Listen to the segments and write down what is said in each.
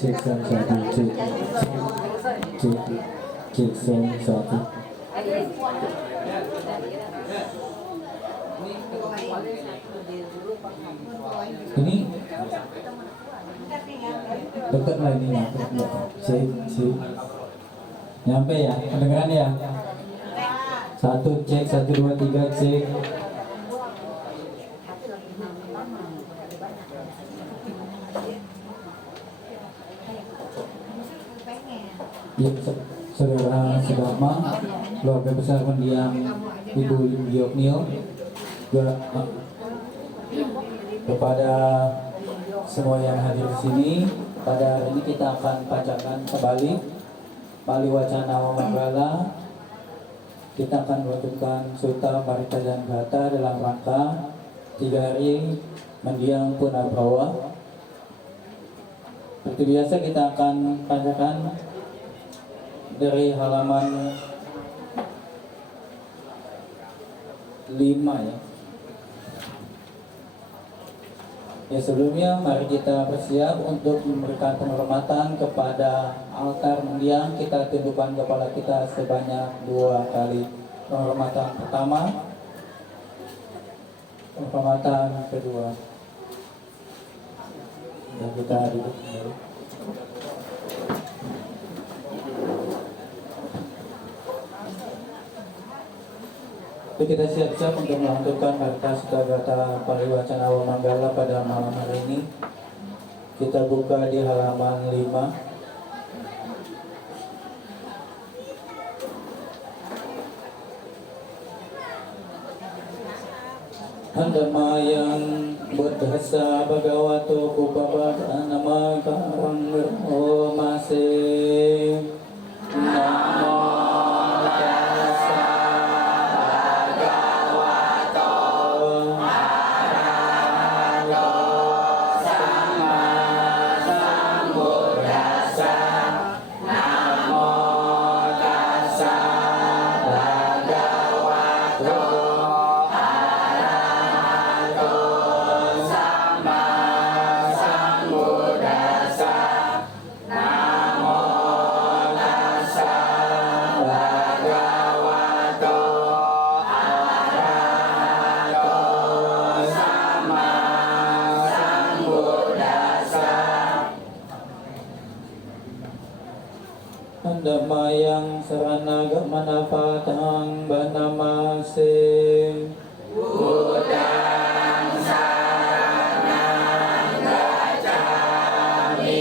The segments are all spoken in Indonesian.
cek sound satu cek sound satu. Ini dekat lah ini cek nyampe ya, kedengeran ya. Satu cek 1 2 3 cek. Ya, saudara Sedama, keluarga besar mendiang Ibu Gioknil, kepada semua yang hadir di sini, pada hari ini kita akan bacakan kembali Pali Wacana Wamanggala. Kita akan melanjutkan Sutta Parita dan Gata dalam rangka 3 hari mendiang Punarbawa. Seperti biasa kita akan bacakan dari halaman 5 ya. Ya, sebelumnya mari kita bersiap untuk memberikan penghormatan kepada altar mendiang. Kita tundukkan kepala kita sebanyak 2 kali. Penghormatan pertama, penghormatan kedua. Dan kita duduk kembali. Kita siap-siap untuk melanjutkan Harta Sutta Gata Pali Wacana Wamanggala pada malam hari ini. Kita buka di halaman 5. Handamayang buddhasa bhagavato kupabada nama karang masih namo tassa Handamayang saranaga manapatang banamase Budang saranang gacami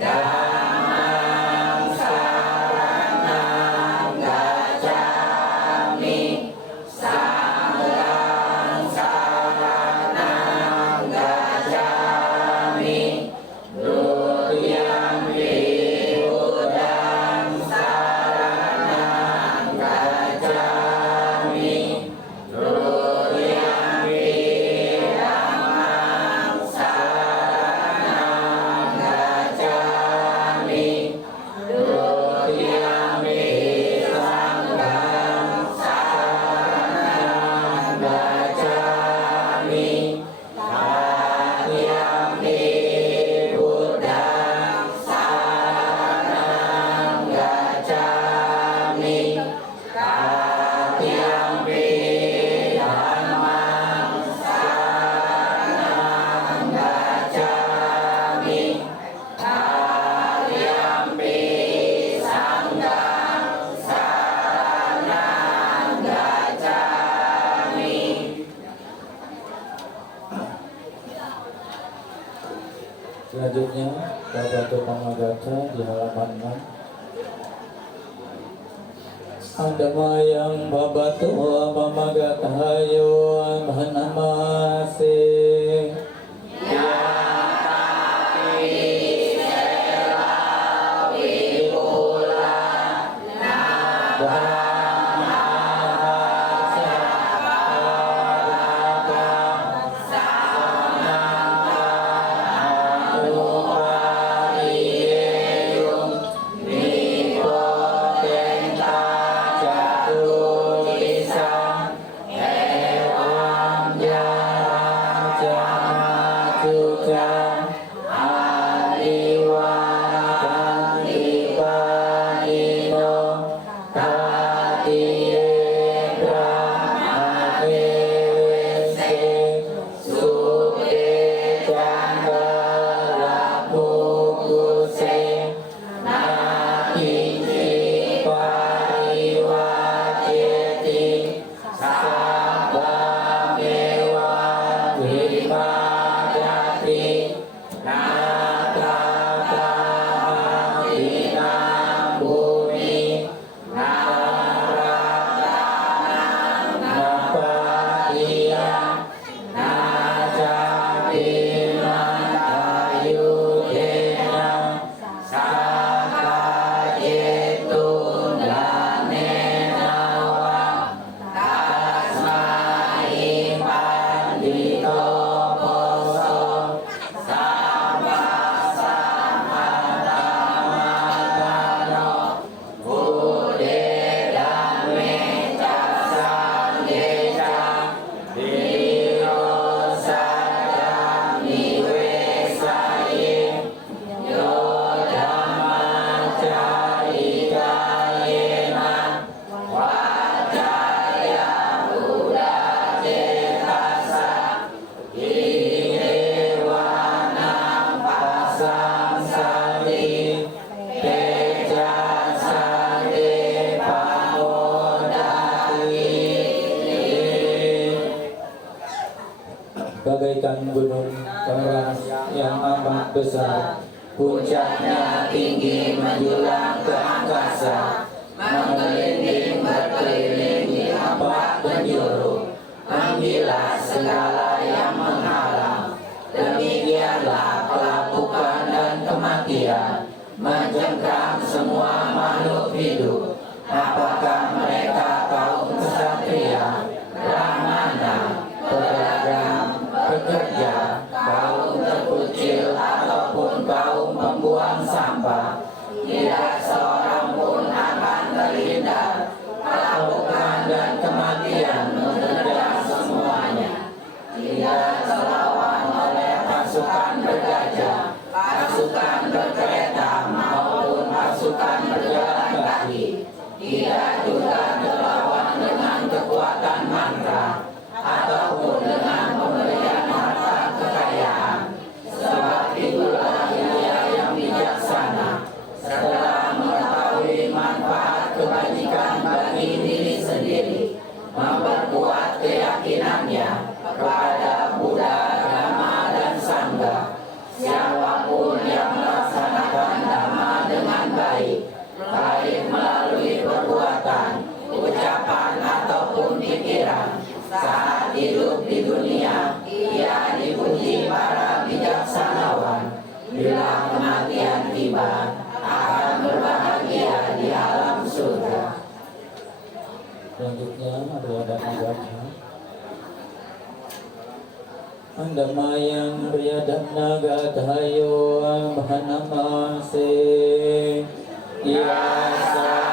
Dhammang saranang gacami Sanghang saranang gacami Dutiyampi Selanjutnya Bhagavato Pamagata di halaman 6. Handamayang Bhagavato Pamagata Hayo Bhanamase Jatuh Bagaikan gunung keras yang amat besar, puncaknya tinggi menjulang ke angkasa, menggelinding berkeliling di empat penjuru, menggilas segala yang menghalang. Demikianlah pelapukan dan kematian mencengkram semua makhluk hidup. Apakah mereka kaum kesatria, brahmana, pedagang, pekerja, kaum terkucil ataupun kaum pembuang sampah, tidak seorang pun akan terhindar. Pelapukan dan kematian menerjang semuanya. Tidak terlawan oleh pasukan bergajah, pasukan berkereta maupun pasukan berjalan kaki. Tidak juga terlawan dengan kekuatan mantra ataupun dengan pemberian harta kekayaan. Sebab itulah ia yang bijaksana, setelah mengetahui manfaat kebajikan bagi diri sendiri, memperkuat keyakinannya kepada Buddha, Dhamma, dan Sangha. Siapapun yang melaksanakan Dhamma dengan baik, baik melalui perbuatan, ucapan, ataupun pikiran, saat hidup di dunia, ia dipuji para bijaksanawan. Bila kematian tiba, akan berbahagia di alam surga. Selanjutnya ada naga. Andamayang riyadan naga tayo bhanamase yasa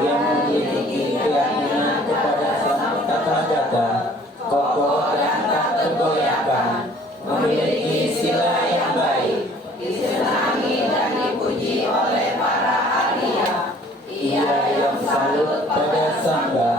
yang memiliki keyakinan kepada Sang Tathagata, kokoh dan tak tergoyahkan, memiliki sila yang baik, disenangi dan dipuji oleh para Arya. Ia yang salut pada Sangha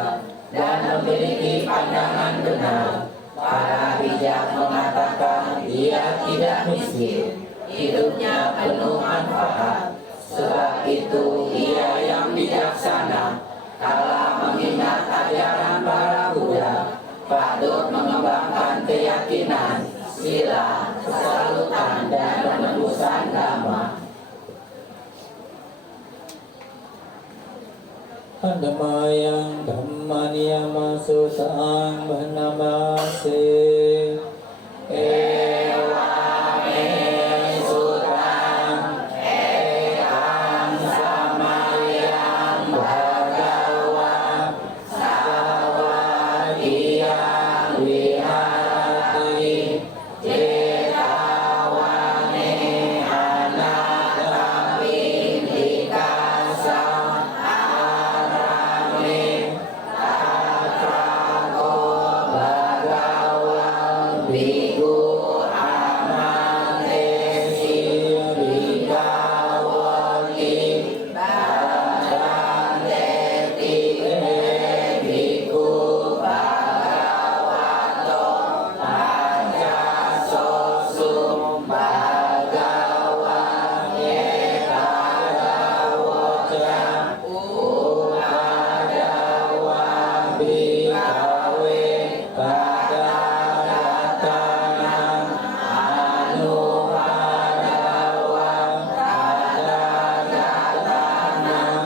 dan memiliki pandangan benar. Para bijak mengatakan ia tidak miskin, hidupnya penuh manfaat. Sebab itu ia yang bijaksana, kala mengingat ajaran para Buddha, patut mengembangkan keyakinan, sila, kesalutan, dan penebusan Dhamma. Andamayang Dhamma Dhamma niyama sutang bhanamase Ewame sutang ekam samayam bhagawa sawakiyam viharati cetawane anagami dikasa arame tatrako bhagawan biku amante sirikawati badante biku bhagavato pancasosu bhagawan ekadawoca upadawa bhikawe kadagatanam anupadawa kadagatanam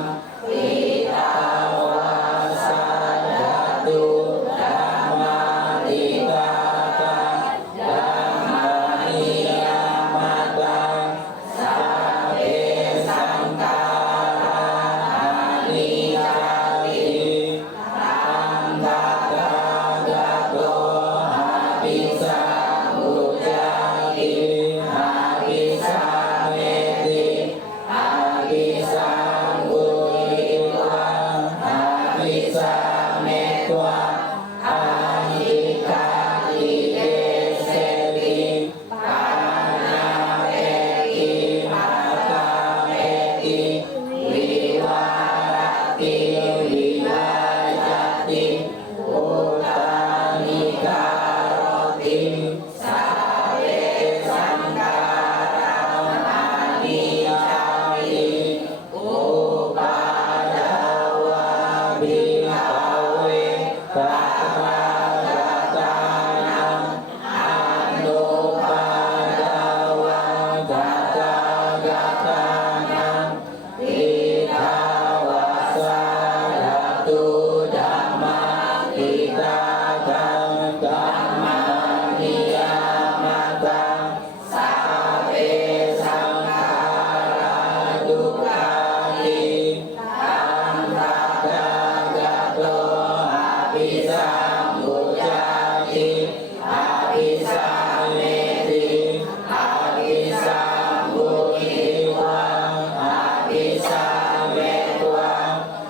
pitawasajatu dhammadikata dhammaniyamata sabe sangkara anicati Ambadagato habisa mujati habisa meti habisa mujitwa habisa metwa anjikati deseti panapeti matapeti viwarati vivajati utani karoti sabe sangkara manicati upadawa bhikawe kadagatanam anupadawa kadagatanam pitawasajatu dhammadikata dhammaniyamata sabe sangkara dukati ambadagato habisa mujati habisa meti habisa mujitwa habisa metwa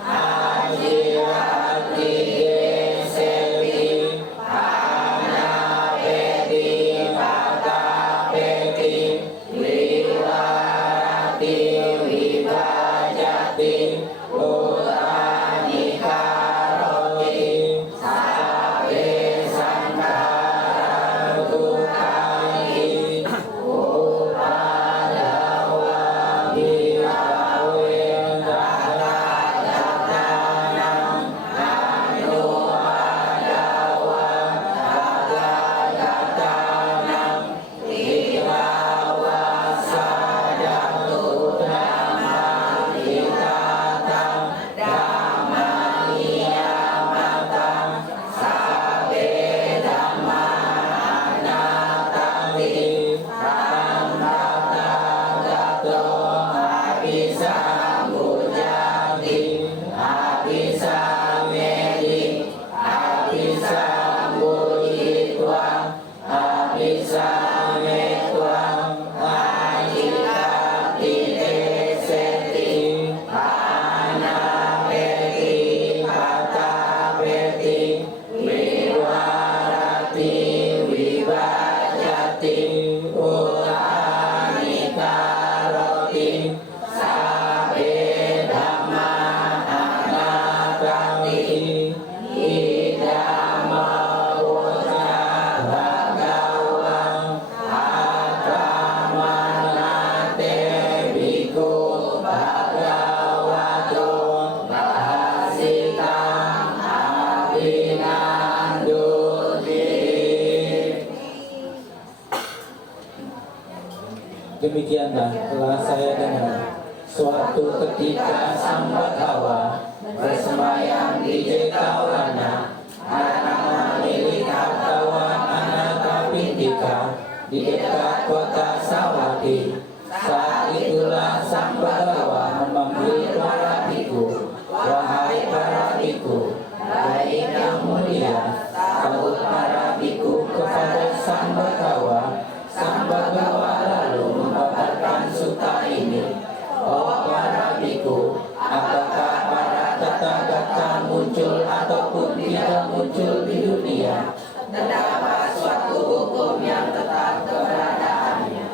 anjirati deseti panapeti patapeti viwarati vivajati utani karoti sabe sangkara dukani upadawa bhikawe kadagatanam anupadawa kadagatanam pitawasajatu dhammadikata dhammaniyamata sabe dhamma anatati ambadagato habisa mujati habisa meti habisa mujitwa habisa metwa anjikati deseti panapeti patapeti viwarati vivajati utani karoti sabe dhamma anatati idama woca bhagawan atramanate biku bhagavato bhasitam abhinanduti. Demikianlah telah saya dengar suatu ketika Sambadhawa bersemayam di Jekawana, nama milik hartawan anak Pintika di dekat kota Sawati. Saat itulah sang Bagawa memanggil para biku, wahai para biku, baik yang mulia, sahut para biku kepada sang Bagawa. Sang Bagawa lalu membabarkan sutta ini. Oh para biku, apakah para Tathagata muncul ataupun tidak muncul di dunia, terdapat suatu hukum yang tetap keberadaannya.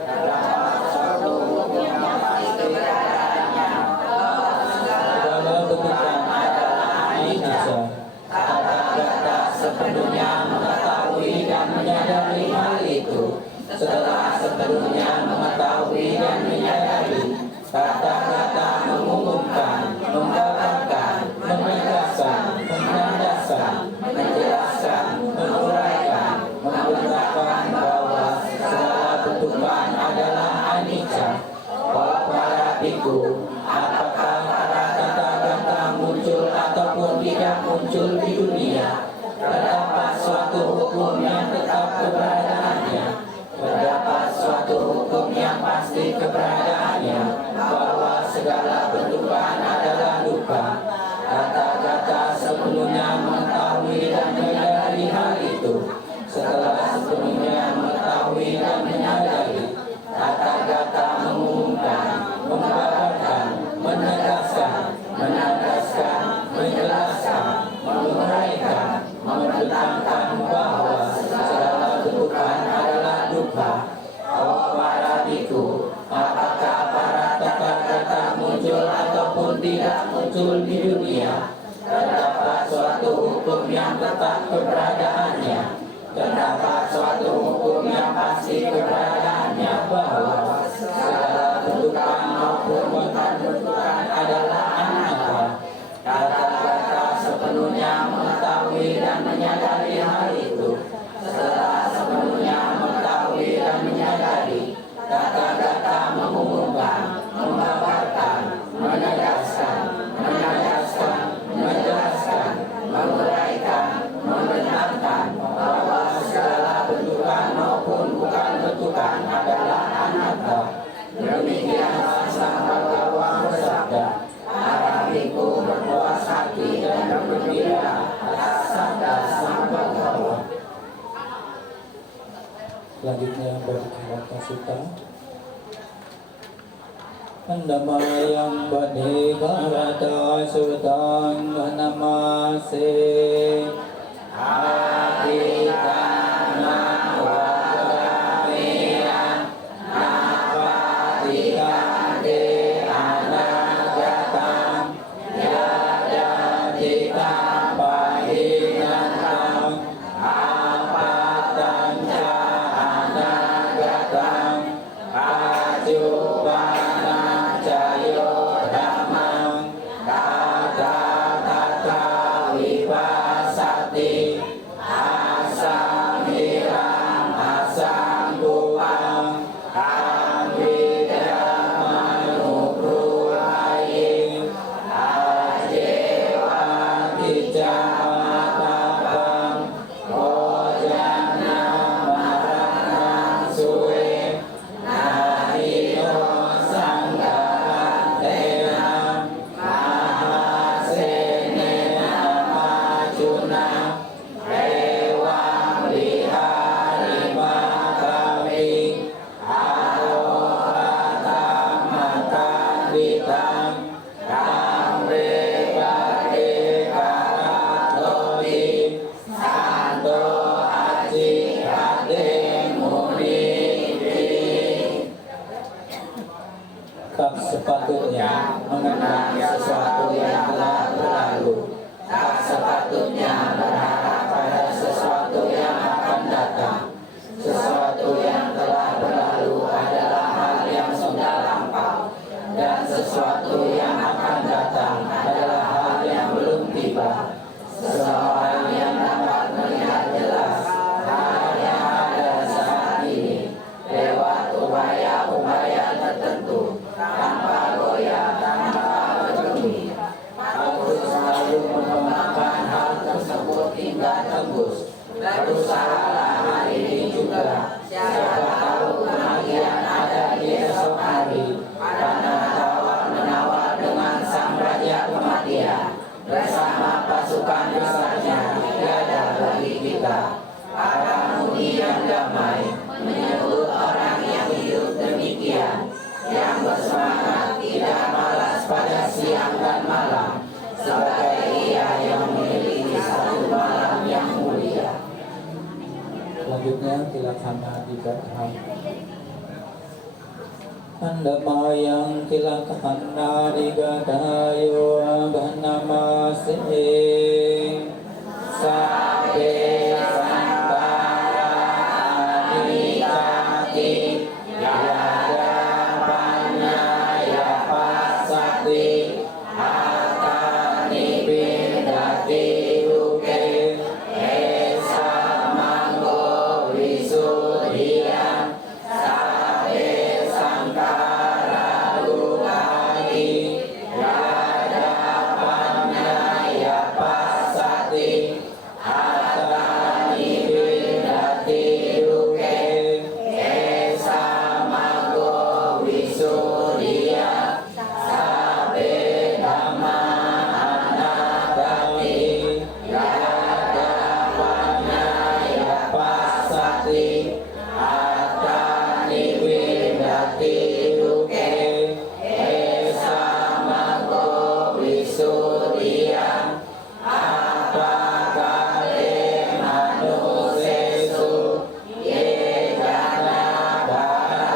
Terdapat suatu hukum yang pasti keberadaannya, bahwa segala bentukan adalah anicca. Tathagata sepenuhnya mengetahui dan menyadari hal itu. Setelah sepenuhnya mengetahui dan menyadari, Tathagata mengumumkan, membabarkan, menegaskan, menandaskan, menjelaskan, menguraikan, membentangkan bahwa segala bentukan adalah anicca. Oh para biku, apakah para Tathagata muncul ataupun tidak muncul di dunia, terdapat suatu hukum yang tetap keberadaannya. Terdapat suatu hukum yang pasti keberadaannya, bahwa segala bentukan adalah duka. Tathagata sepenuhnya mengetahui dan menyadari hal itu. Setelah sepenuhnya mengetahui dan menyadari, Tathagata mengumumkan, membabarkan, menegaskan, menandaskan, menjelaskan, menguraikan, membentangkan bahwa segala bentukan adalah duka. Oh para biku, apakah para Tathagata muncul ataupun tidak muncul di dunia, terdapat suatu hukum yang tetap keberadaannya. Terdapat suatu hukum yang pasti keberadaannya, bahwa segala bentukan maupun bukan bentukan adalah anicca. Tathagata sepenuhnya mengetahui dan menyadari hal itu. Setelah sepenuhnya mengetahui dan menyadari, Tathagata mengumumkan, membabarkan, menegaskan, menandaskan, menjelaskan, menguraikan, membentangkan bahwa segala bentukan maupun bukan bentukan adalah anatta. Demikianlah sang Bagawa bersabda. Para biku berpuas hati dan bergembira atas sabda sang Bagawa. Selanjutnya Bhagavata Sutta. Andamayam Bade Bharata Sutang Namase Aditana Wakameya Napatikade Anagatam Yadatikam Pahinantam Apatan Ca Anagatam Ajupanam Cayo Dhammam Tata Tata Vipasati Asamiram Asambupam Amvidamanuprulayi Ajewati Jamatapam Kojanam Maranam Suwe Nahino Sanggarantenam Mahasenena Majunam Ewam Liharimakawi Arohatam Makanditam Kamre Bade Karatoti Santo Aji Ade Muniti. Tak sepatutnya mengenang sesuatu yang telah berlalu. Tak sepatutnya berharap pada sesuatu yang akan datang. Sesuatu yang telah berlalu adalah hal yang sudah lampau, dan sesuatu yang akan datang adalah hal yang belum tiba. Seseorang yang dapat melihat jelas hal yang ada saat ini lewat upaya-upaya tertentu, tanpa goyah, tanpa bergeming, berusahalah hari ini juga. Siapa tahu kebahagiaan ada di esok hari. Karena tawar-menawar dengan sang raja kematian, bersama pasukan besarnya tiada bagi kita. Para mudi yang damai menyebut orang yang hidup demikian, yang bersemangat tidak malas pada siang dan malam, sebagai ia yang memiliki satu malam yang mulia. Selanjutnya silakan diberkati. Anda mayang kilakan digadayo bernama sing sabe santara anikati yada panyaya pasakti atani bindati uke esa manggo wisudian sabe sangkara lukati yada panyaya pasakti atani bindati uke esa manggo wisudian sabe dhamma anagati yada panyaya pasakti atani bindati uke esa manggo wisudian apakale manusesu ye jana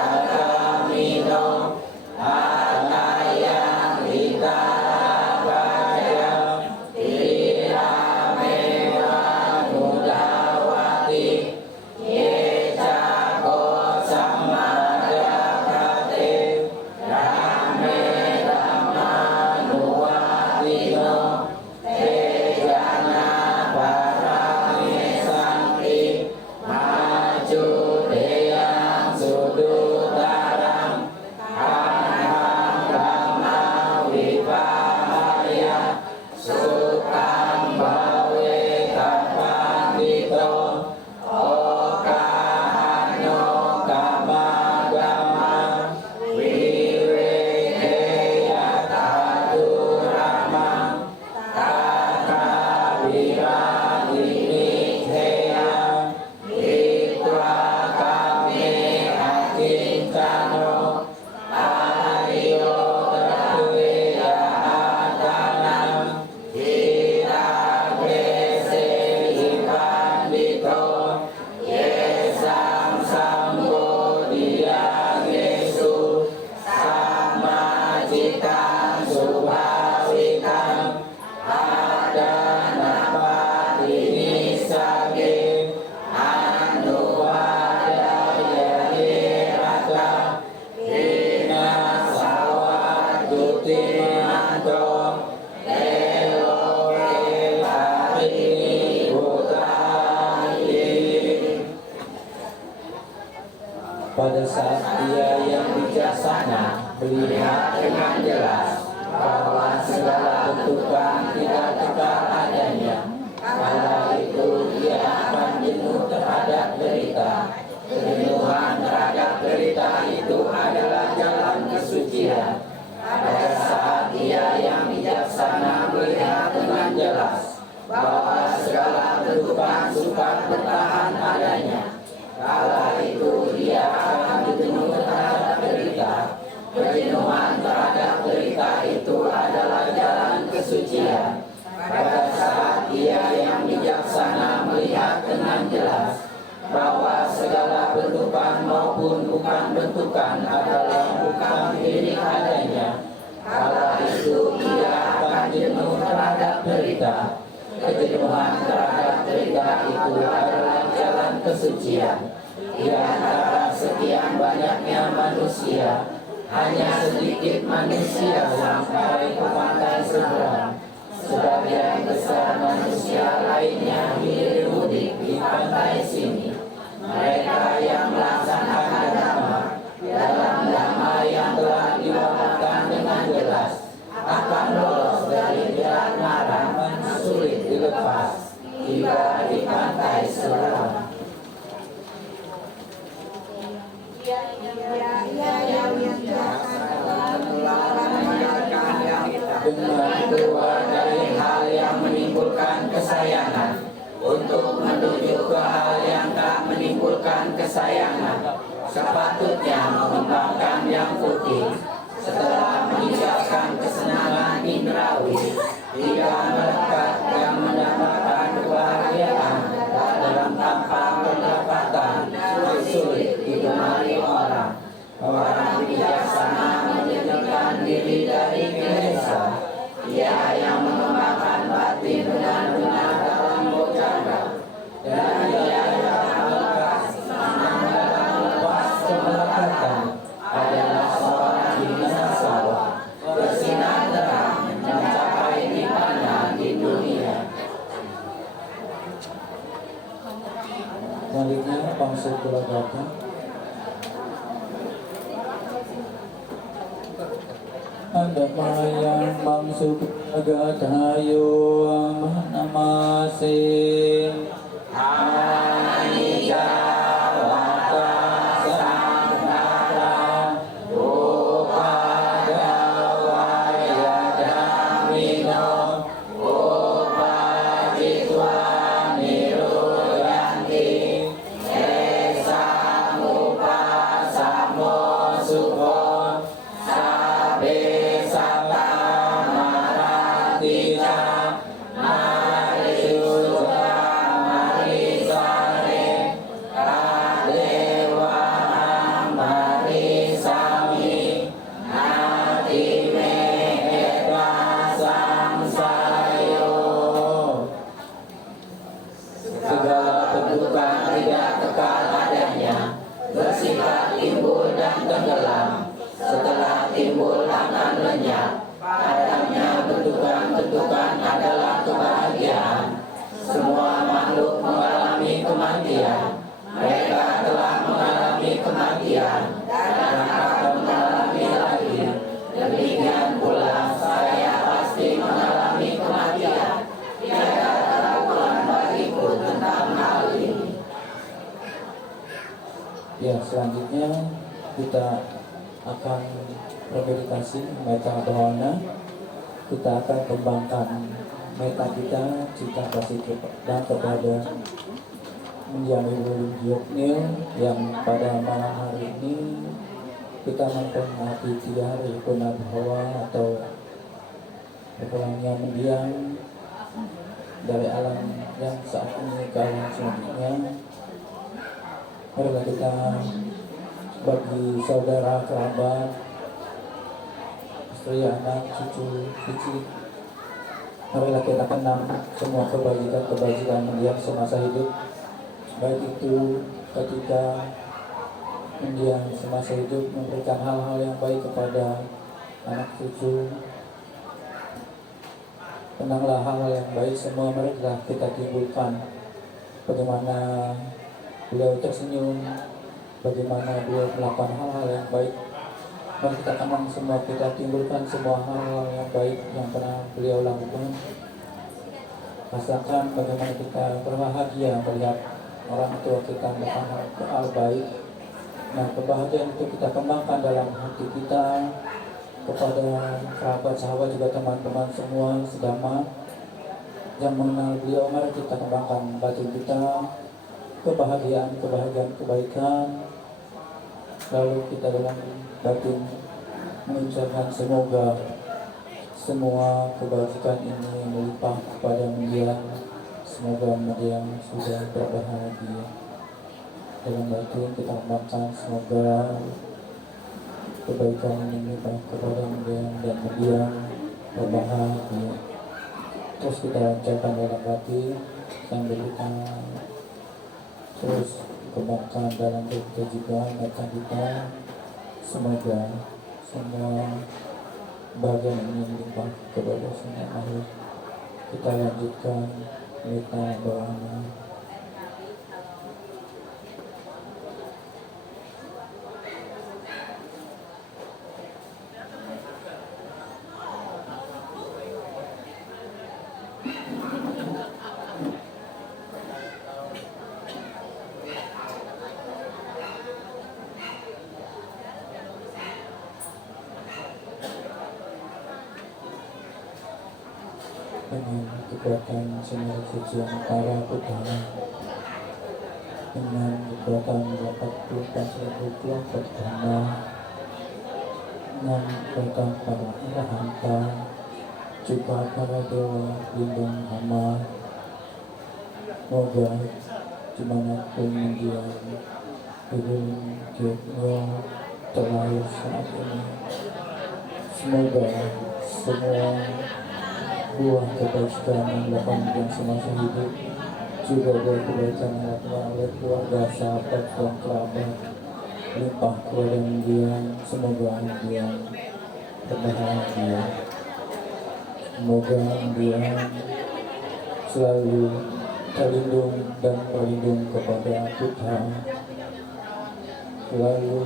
bhagamino anayang lita baya iramewa nudawati ye jago samadakate rame ramanuwatino tejana parame santi maju deyang sudutarang kanhang rama wipahaya sukam bawe kapandito okahano kamagama wiwekeya tadurama kakabiranitheya hitwa kame akincano ayo tertuya adana hira grese hipandito yesam sambo dia yesu sama citang subhawitam adana padini sage anuwadaya yerata hina sawat juti manto eloke harini butayi. Pada saat dia yang bijaksana melihat dengan jelas bahwa segala bentukan tidak kekal adanya, kala itu dia akan jenuh terhadap derita. Kejenuhan terhadap derita itu adalah jalan kesucian. Pada saat dia yang bijaksana melihat dengan jelas bahwa segala bentukan sukar bertahan adanya, kala itu dia akan jenuh terhadap derita. Kejenuhan terhadap derita itu adalah jalan kesucian. Pada saat dia yang bijaksana melihat dengan jelas bahwa segala bentukan maupun bukan bentukan adalah bukan milik adanya, kala itu ia akan jenuh terhadap derita. Kejenuhan terhadap derita itu adalah jalan kesucian. Di antara sekian banyaknya manusia, hanya sedikit manusia sampai ke pantai seberang. Sebagian besar manusia lainnya hilir mudik di pantai sini. Mereka yang melaksanakan dhamma dalam dhamma yang telah diwakilkan dengan jelas akan lolos dari jerat mara sulit dilepas. Tiba di pantai surga. Dengan keluar dari hal yang menimbulkan kesayangan untuk menuju ke hal yang tak menimbulkan kesayangan, sepatutnya mengembangkan yang putih. Setelah meninggalkan kesenangan indrawi, hingga melekat yang mendapatkan kebahagiaan dalam tanpa pendapatan, sulit digemari orang. Orang bijaksana menjadikan diri dari gereja. Ia yang mengembangkan batin benar-benar dalam bercanda, dan ia yang melekat melepas kemelekatan adalah seorang binasawa, bersinar terang mencapai nirvana di dunia. Selanjutnya bangsa Kulagata. Anda mayang bangsa Kulagata hayo namase. Anicca Vata Sankhara Upada Vayadamino Upajitva Niruyanti Esam Upasamo Sukho Sabe Sata Maratica Marisuta Marisare Kadewa Marisami Natime Eka Samsayo. Segala bentukan tidak kekal adanya, bersifat timbul dan tenggelam. Setelah timbul akan lenyap. Padanya bentukan-bentukan adalah kebahagiaan. Semua makhluk mengalami kematian. Mereka telah mengalami kematian dan akan mengalami lagi. Demikian pula saya pasti mengalami kematian. Tiada keraguan bagiku tentang hal ini. Ya, selanjutnya kita akan bermeditasi meta bhavana. Kita akan kembangkan meta kita, cita kasih dan kepada Mendiang Ibu Yuknil yang pada malam hari ini kita memperingati 3 hari Punarbhawa atau berpulangnya mendiang dari alam yang saat ini ke alam selanjutnya. Marilah kita bagi saudara, kerabat, istri, anak, cucu, cicit, marilah kita kenang semua kebajikan mendiang semasa hidup, baik itu ketika mendiang semasa hidup memberikan hal-hal yang baik kepada anak cucu. Kenanglah hal-hal yang baik semua marilah kita timbulkan. Bagaimana beliau tersenyum, bagaimana beliau melakukan hal-hal yang baik. Mari kita kenang semua, kita timbulkan semua hal-hal yang baik yang pernah beliau lakukan. Rasakan bagaimana kita berbahagia melihat orang tua kita melakukan hal baik. Nah, kebahagiaan itu kita kembangkan dalam hati kita kepada kerabat, sahabat, juga teman-teman semua sedama yang mengenal beliau. Mari kita kembangkan batin kita, kebahagiaan, kebaikan. Lalu kita dalam batin mengucapkan semoga semua kebajikan ini melimpah kepada mendiang. Semoga mendiang sudah berbahagia. Dalam batin kita kembangkan semoga kebaikan ini melimpah kepada mendiang dan mendiang berbahagia. Terus kita ucapkan dalam batin sambil kita terus kembangkan dalam diri kita juga, mata kita. Semoga semua bagian ini melimpah kepada semua makhluk. Kita lanjutkan meta bhavana. dengan kekuatan sinar sucian para putara, dengan kekuatan 84.000 kelompok dhamma, dengan kekuatan para arahanta, juga para dewa lindung hama. Moga dimanapun dia turun dia terlahir saat ini, semoga semua buah kebaikan yang dilakukan semasa hidup, juga buah kebaikan yang dilakukan oleh keluarga, sahabat, dan kerabat limpah kepada dia. Semoga dia berbahagia, semoga dia selalu terlindung dan berlindung kepada Tuhan, selalu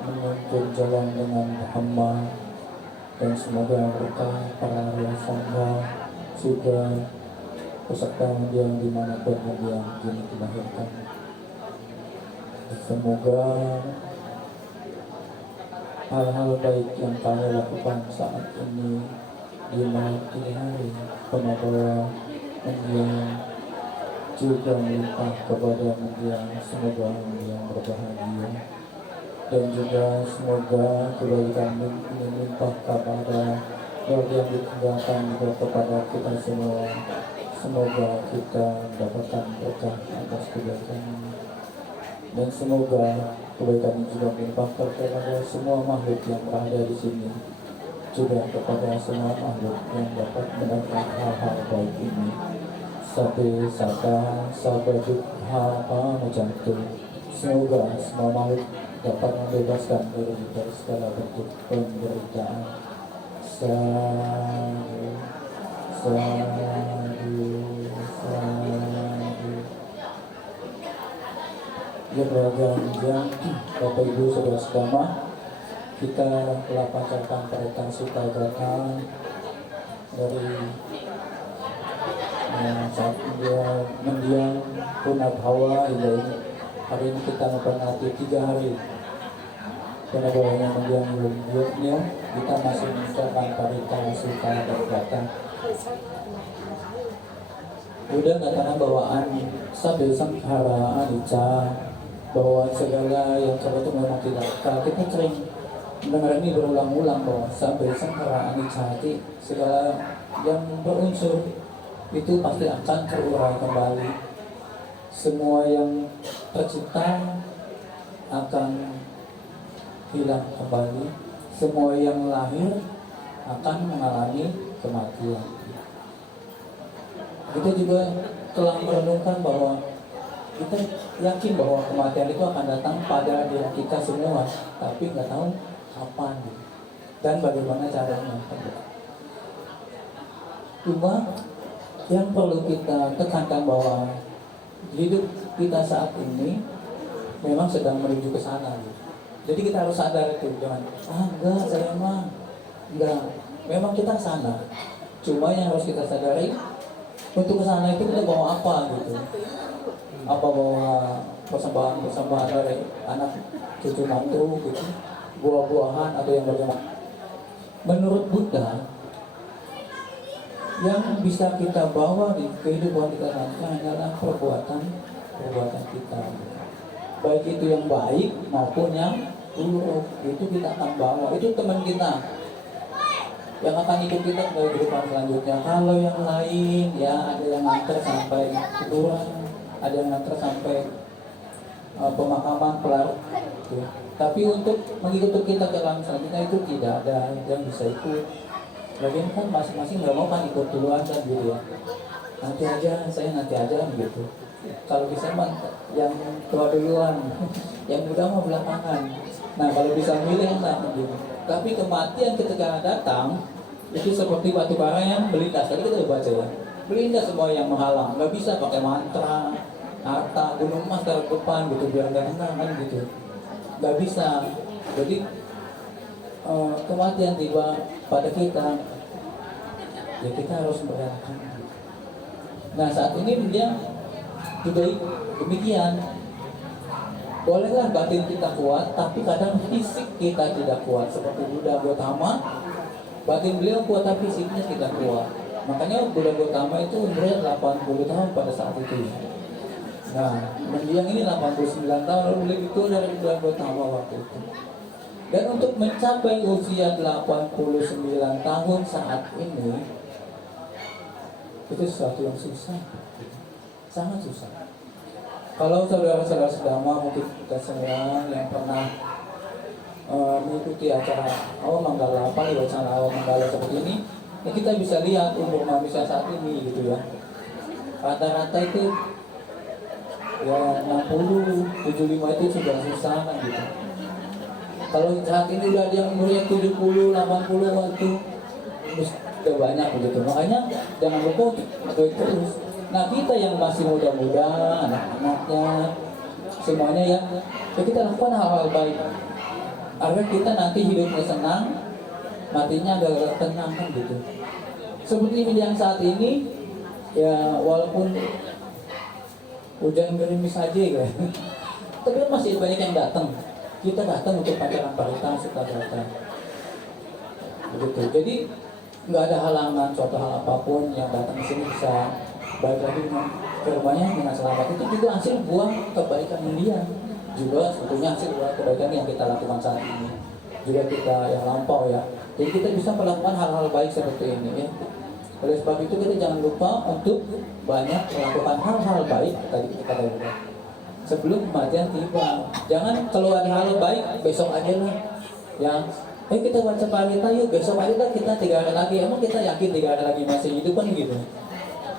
menuntun jalan dengan hamba, dan semoga berkah para arya sangha juga peserta yang dimanapun yang kini dilahirkan. Semoga hal-hal baik yang kami lakukan saat ini di malam hari membawa mendiang juga melimpah kepada mendiang. Semoga mendiang berbahagia, dan juga semoga kebaikan ini melimpah kepada keluarga yang ditinggalkan juga kepada kita semua. Semoga kita mendapatkan berkah atas kebaikan ini, dan semoga kebaikan ini juga melimpah kepada semua makhluk yang berada di sini, juga kepada semua makhluk yang dapat mendapatkan hal-hal baik ini. Sabe sata sabaduk apa macam itu. Semoga semua makhluk dapat membebaskan diri dari segala bentuk penderitaan. Sadu, sadu, sadu. Ya keluarga yang Bapak Ibu Saudara sekalian, kita telah panjatkan perintah sukacita dari saat dia mendiang Punabhawa hingga ini. Hari ini kita memperingati 3 hari Punabhawanya mendiang Yogya. Kita masih mengucapkan perintah sukacita. Udah katakan bawaan sambil sanghara anicca, bahwa segala yang coba itu memang tidak kekal. Kita sering mendengar ini berulang-ulang bahwa sambil sanghara anicca, segala yang berunsur itu pasti akan terurai kembali. Semua yang tercipta akan hilang kembali. Semua yang lahir akan mengalami kematian. Kita juga telah merenungkan bahwa kita yakin bahwa kematian itu akan datang pada diri kita semua, tapi nggak tahu kapan dan bagaimana caranya. Cuma yang perlu kita tekankan bahwa hidup kita saat ini memang sedang menuju ke sana. Jadi kita harus sadar itu, jangan enggak saya mah enggak. Memang kita ke sana. Cuma yang harus kita sadari, untuk ke sana itu kita bawa apa gitu. Apa bawa persembahan dari anak cucu mantu gitu, buah-buahan atau yang bagaimana. Menurut Buddha, yang bisa kita bawa di kehidupan kita nanti adalah perbuatan kita, baik itu yang baik maupun yang buruk, itu kita akan bawa. Itu teman kita yang akan ikut kita ke kehidupan selanjutnya. Kalau yang lain ya ada yang nganter sampai kuburan, ada yang nganter sampai pemakaman pelarut gitu. Tapi untuk mengikuti kita ke alam selanjutnya itu tidak ada yang bisa ikut. Lagian kan masing-masing nggak mau kan ikut duluan kan gitu ya. Nanti aja, saya nanti aja gitu. Kalau bisa mah yang tua duluan, yang muda mah belakangan. Nah kalau bisa milih enak gitu. Tapi kematian ketika datang itu seperti batu bara yang melintas. Tadi kita udah baca ya, melintas semua yang menghalang. Nggak bisa pakai mantra, harta, gunung emas taruh depan gitu biar nggak kena kan gitu. Nggak bisa. Jadi kematian tiba pada kita, ya kita harus merelakan. Nah saat ini dia juga demikian. Bolehlah batin kita kuat, tapi kadang fisik kita tidak kuat. Seperti Buddha Gautama, Batin beliau kuat tapi fisiknya tidak kuat. Makanya Buddha Gautama itu umurnya 80 tahun pada saat itu. Nah, mendiang ini 89 tahun, lalu beliau itu dari Buddha Gautama waktu itu. Dan untuk mencapai usia 89 tahun saat ini, itu sesuatu yang susah, sangat susah. Kalau saudara-saudara sedama, mungkin kita semua yang pernah mengikuti acara awal manggala, paliwacana awal manggala seperti ini, ya kita bisa lihat umur manusia saat ini gitu ya. Rata-rata itu ya 60, 75 itu sudah susah kan gitu. Kalau saat ini udah ada yang umurnya 70, 80 waktu sudah banyak begitu. Makanya jangan lupa baik terus. Nah kita yang masih muda-muda, anak-anaknya, semuanya ya kita lakukan hal-hal baik agar kita nanti hidupnya senang, matinya agak tenang kan gitu. Seperti yang saat ini, ya walaupun hujan gerimis aja ya, tapi masih banyak yang datang. Kita datang untuk pacaran parita, suka datang. Begitu. Jadi nggak ada halangan suatu hal apapun yang datang ke sini bisa balik lagi ke rumahnya dengan selamat. Itu juga hasil buah kebaikan dia. Juga sebetulnya hasil buah kebaikan yang kita lakukan saat ini. Juga kita yang lampau ya. Jadi kita bisa melakukan hal-hal baik seperti ini ya. Oleh sebab itu kita jangan lupa untuk banyak melakukan hal-hal baik tadi kita katakan. Sebelum kematian tiba, jangan kalau ada hal baik besok aja lah. Ya, kita baca parita yuk, besok aja lah kita 3 hari lagi. Emang kita yakin 3 hari lagi masih hidup kan gitu?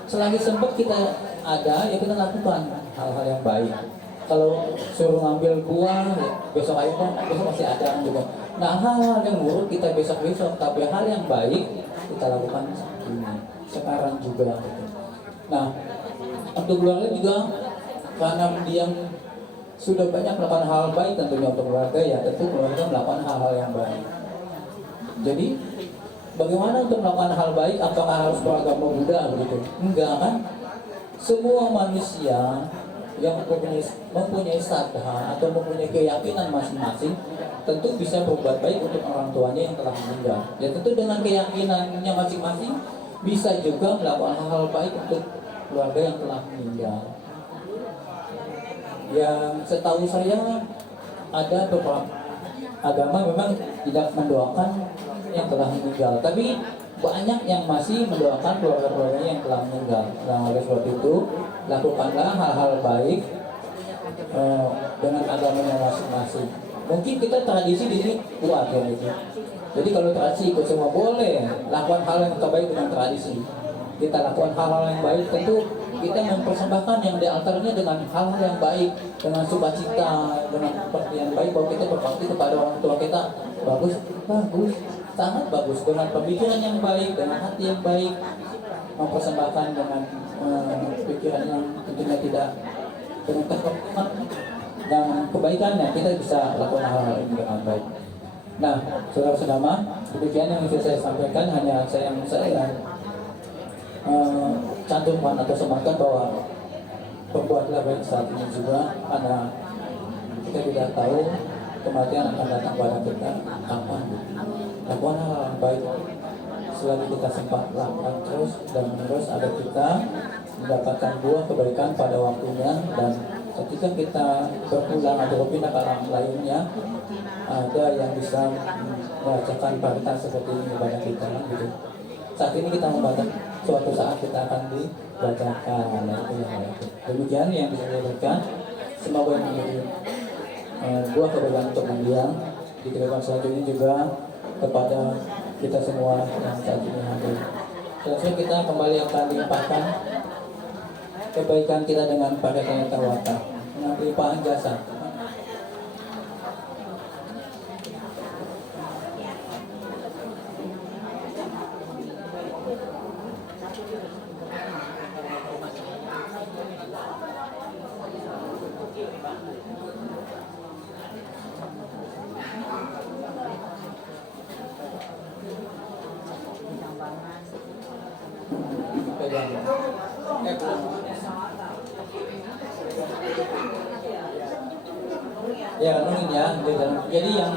Selagi sempat kita ada, ya kita lakukan hal-hal yang baik. Kalau suruh ngambil buah, ya besok aja kan, besok masih ada juga. Nah hal-hal yang buruk kita besok-besok, tapi hal yang baik kita lakukan ini sekarang juga. Gitu. Nah untuk keluarga juga. Karena dia sudah banyak melakukan hal baik tentunya untuk keluarga ya, tentu keluarga melakukan hal-hal yang baik. Jadi bagaimana untuk melakukan hal baik? Apakah harus beragama Buddha begitu? Enggak kan? Semua manusia yang mempunyai sadha atau mempunyai keyakinan masing-masing tentu bisa berbuat baik untuk orang tuanya yang telah meninggal. Ya tentu dengan keyakinannya masing-masing bisa juga melakukan hal-hal baik untuk keluarga yang telah meninggal. Yang setahu saya ada beberapa agama memang tidak mendoakan yang telah meninggal, tapi banyak yang masih mendoakan keluarga-keluarganya yang telah meninggal. Nah oleh sebab itu lakukanlah hal-hal baik dengan agamanya masing-masing. Mungkin kita tradisi di sini kuat ya gitu. Jadi kalau tradisi ikut semua boleh, lakukan hal yang terbaik dengan tradisi. Kita lakukan hal-hal yang baik, tentu kita mempersembahkan yang di altarnya dengan hal-hal yang baik, dengan sukacita, dengan seperti yang baik bahwa kita berbakti kepada orang tua kita. Bagus, sangat bagus, dengan pemikiran yang baik, dengan hati yang baik, mempersembahkan dengan pikiran yang tentunya tidak dengan kekuatan dan kebaikannya, kita bisa lakukan hal-hal ini dengan baik. Nah, saudara-saudara, demikian yang bisa saya sampaikan, hanya saya cantumkan atau sematkan bahwa perbuatlah baik saat ini juga, karena kita tidak tahu kematian akan datang pada kita kapan. Lakukan hal baik selagi kita sempat, lakukan terus dan menerus agar kita mendapatkan buah kebaikan pada waktunya, dan ketika kita berpulang atau berpindah ke alam lainnya, ada yang bisa membacakan parita seperti ini kepada kita gitu. Saat ini kita membaca, suatu saat kita akan dibacakan. Nah, itu yang baik. Demikian yang bisa saya berikan. Semoga yang menjadi buah kebaikan untuk mendiang. Diberikan selanjutnya juga kepada kita semua yang saat ini hadir. Selanjutnya kita kembali akan dilimpahkan kebaikan kita dengan pada kaya tawata, dengan limpahan jasa. Ya, penuhin ya. Jadi yang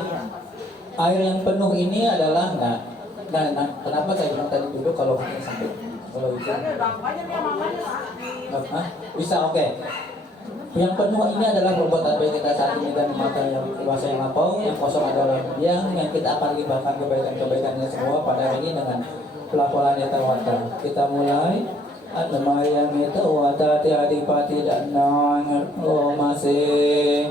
air yang penuh ini adalah, nah, Nah, kenapa saya bilang tadi duduk kalau hatinya sempit? Kalau itu, bisa oke. Yang penuh ini adalah perbuatan baik kita saat ini dan mata yang kuasa yang lampau, yang kosong adalah yang kita akan libatkan kebaikan-kebaikannya semua pada hari ini dengan pelaporan eta wata. Kita mulai Adamayang itu wata tiadipati dan nang masih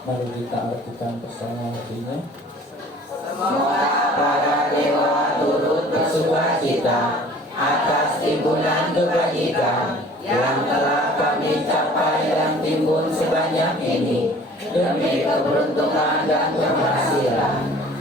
Mari kita artikan bersama artinya. Semoga para dewa turut bersukacita atas timbunan kebajikan yang telah kami capai dan timbun sebanyak ini demi keberuntungan dan keberhasilan.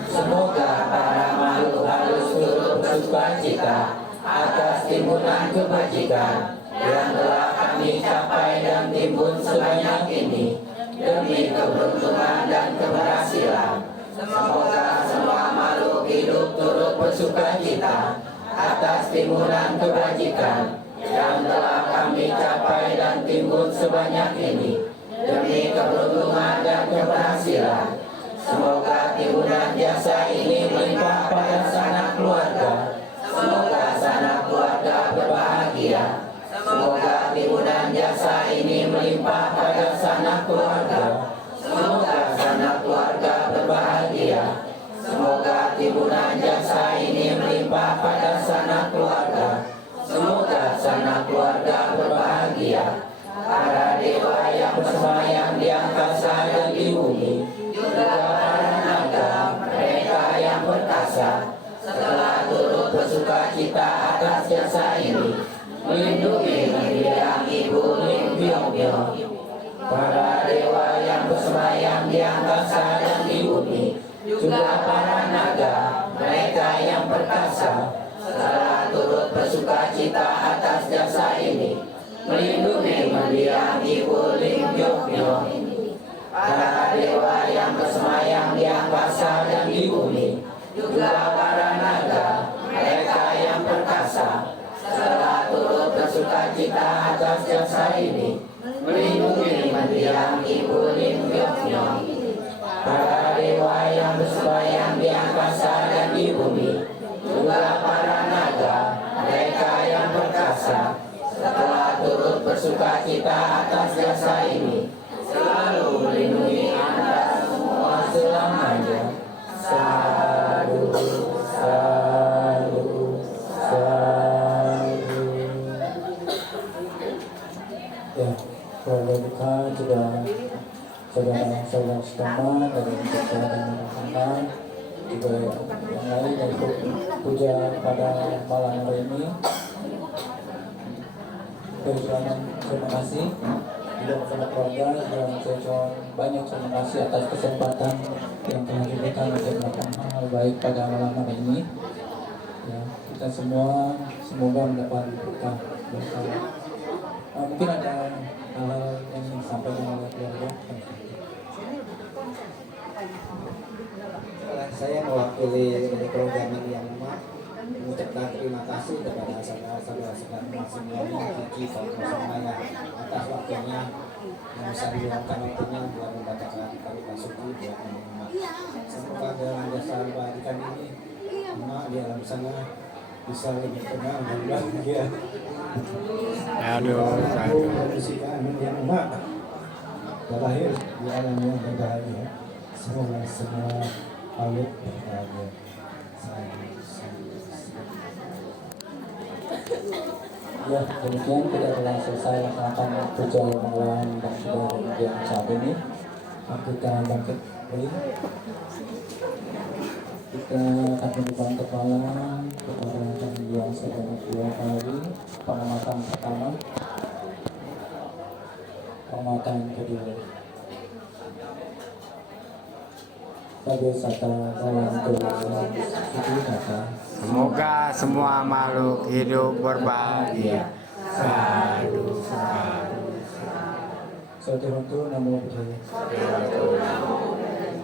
Semoga para makhluk halus turut bersukacita atas timbunan kebajikan yang telah kami capai dan timbun sebanyak ini demi keberuntungan dan keberhasilan. Semoga semua makhluk hidup turut bersukacita atas timbunan kebajikan yang telah kami capai dan timbun sebanyak ini demi keberuntungan dan keberhasilan. Semoga timbunan jasa ini melimpah pada sanak keluarga. Semoga sanak keluarga berbahagia. Semoga timbunan jasa ini melimpah pada sanak keluarga. Semoga sanak keluarga berbahagia. Semoga timbunan jasa ini melimpah pada sanak keluarga. Semoga sanak keluarga berbahagia. Para dewa yang bersemayam di angkasa dan di bumi, juga para naga, mereka yang perkasa, setelah turut bersuka cita atas jasa ini, melindungi mendiang ibu Lim Byong Byong. Para dewa yang bersemayam di angkasa dan di bumi, juga para naga, mereka yang perkasa, setelah turut bersuka cita atas jasa ini, melindungi mendiang ibu Lim Byong Byong. Para dewa yang bersemayam di angkasa dan di bumi, juga para naga, mereka yang perkasa, setelah turut bersuka cita atas jasa ini, melindungi mendiang ibu Lim Byong Byong. Para dewa yang bersemayam di angkasa dan di bumi, juga para naga, mereka yang perkasa, setelah turut bersuka cita atas jasa ini, selalu melindungi Anda semua selamanya. Sadu, sadu, sadu. Ya, keluarga kita juga saudara-saudara sekalian dari Indonesia dan Nusantara, juga yang lain yang ikut puja pada malam hari ini. Terima kasih juga kepada keluarga dan saya ucapkan banyak terima kasih atas kesempatan yang telah diberikan untuk melakukan hal baik pada malam hari ini. Ya, kita semua semoga mendapat berkah bersama. Mungkin ada hal yang ingin disampaikan oleh keluarga. Saya mewakili dari keluarga Media Umat mengucapkan terima kasih kepada saudara-saudara semuanya, Kiki, Pak semuanya atas waktunya yang bisa diluangkan waktunya buat membacakan kalimat suci buat umat. Semoga dengan jasa kebajikan ini emak di alam sana bisa lebih tenang dan bahagia. Aduh, Kondisikan Media Umat terlahir di alam yang berbahagia. Semoga semua awet berbahagia. Ya, demikian kita telah selesai laksanakan puja malam dan sudah yang saat ini. Kita bangkit kembali. Kita akan memberikan kepala kepada yang sebanyak 2 kali. Pengamatan pertama, pengamatan kedua. Bagi sata dalam suci kata. semoga semua makhluk hidup berbahagia. Sadu, sadu. Satu namo buddhaya.